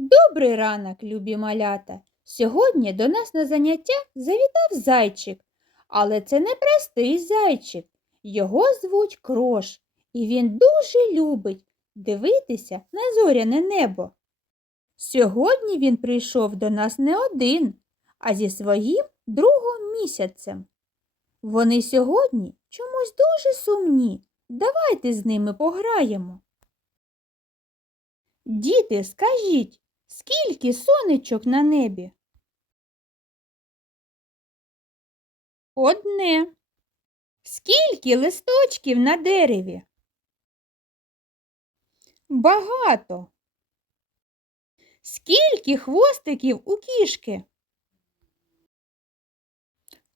Добрий ранок, любі малята. Сьогодні до нас на заняття завітав зайчик, але це не простий зайчик. Його звуть Крош, і він дуже любить дивитися на зоряне небо. Сьогодні він прийшов до нас не один, а зі своїм другом місяцем. Вони сьогодні чомусь дуже сумні. Давайте з ними пограємо. Діти, скажіть, скільки сонечок на небі? Одне. Скільки листочків на дереві? Багато. Скільки хвостиків у кішки?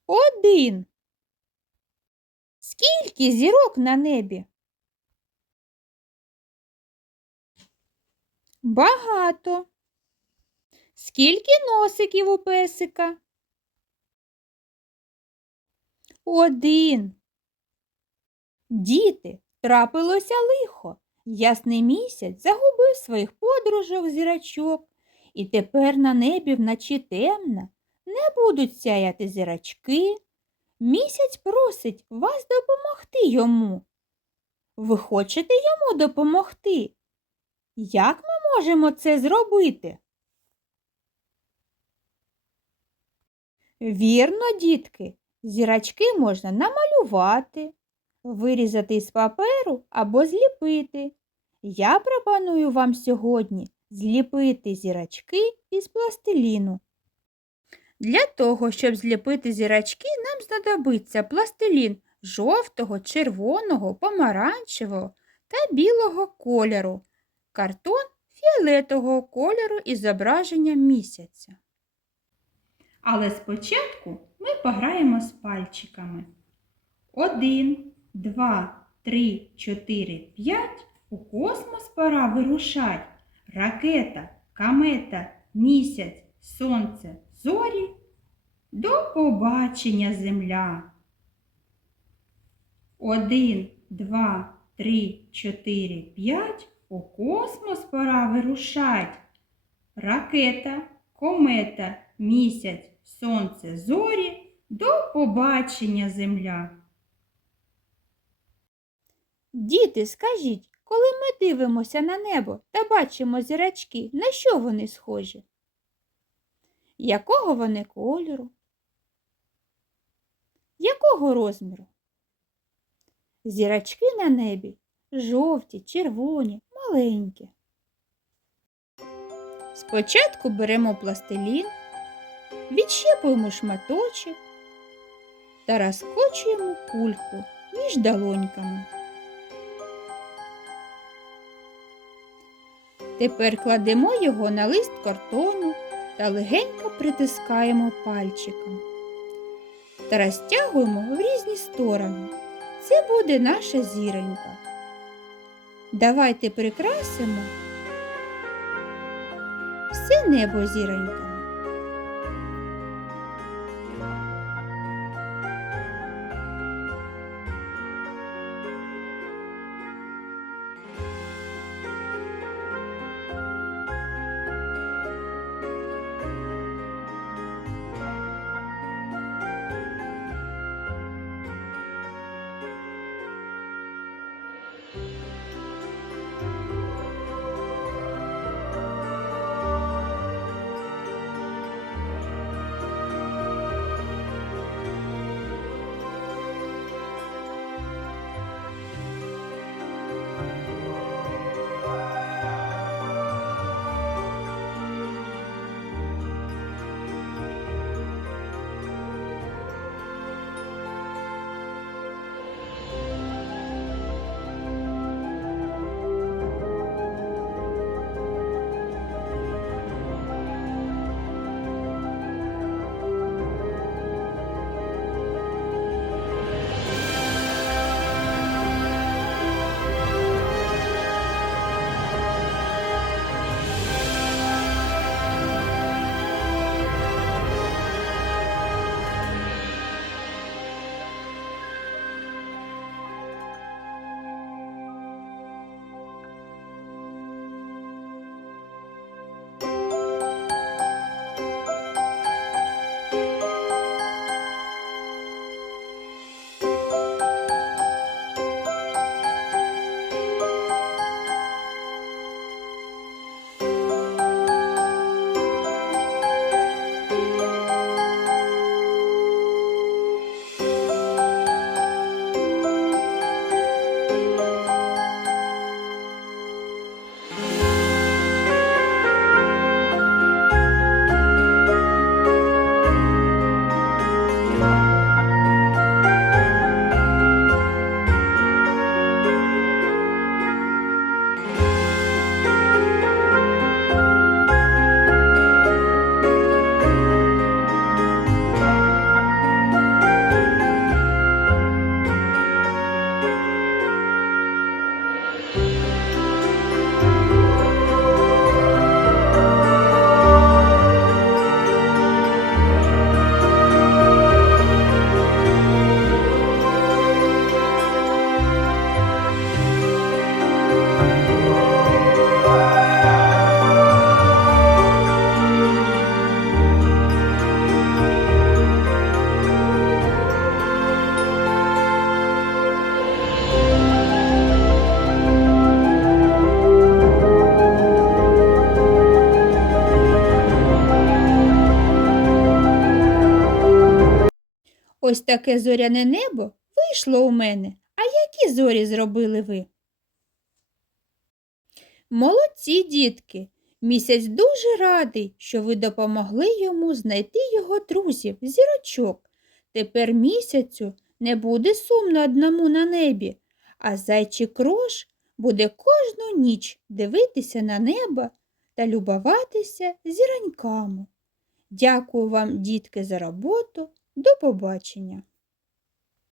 Один. Скільки зірок на небі? Багато. Скільки носиків у песика? Один. Діти, трапилося лихо. Ясний місяць загубив своїх подружок зірочок, і тепер на небі вночі темно, не будуть сяяти зірочки. Місяць просить вас допомогти йому. Ви хочете йому допомогти? Як ми можемо це зробити? Вірно, дітки, зірочки можна намалювати, вирізати із паперу або зліпити. Я пропоную вам сьогодні зліпити зірочки із пластиліну. Для того, щоб зліпити зірочки, нам знадобиться пластилін жовтого, червоного, помаранчевого та білого кольору картон фіолетового кольору із зображенням місяця. Але спочатку ми пограємо з пальчиками. Один, два, три, чотири, п'ять. У космос пора вирушать. Ракета, комета, місяць, сонце, зорі. До побачення земля. Один, два, три, чотири, п'ять. У космос пора вирушать. Ракета, комета, місяць, сонце, зорі. До побачення земля. Діти, скажіть, коли ми дивимося на небо та бачимо зірочки, на що вони схожі? Якого вони кольору? Якого розміру? Зірочки на небі жовті, червоні, маленькі. Спочатку беремо пластилін, відщепуємо шматочок та розкочуємо кульку між долоньками. Тепер кладемо його на лист картону та легенько притискаємо пальчиком та розтягуємо в різні сторони. Це буде наша зіронька. Давайте прикрасимо все небо зіроньками. Ось таке зоряне небо вийшло у мене. А які зорі зробили ви? Молодці, дітки! Місяць дуже радий, що ви допомогли йому знайти його друзів, зірочок. Тепер місяцю не буде сумно одному на небі, а зайчик Рош буде кожну ніч дивитися на небо та любуватися зіроньками. Дякую вам, дітки, за роботу. До побачення!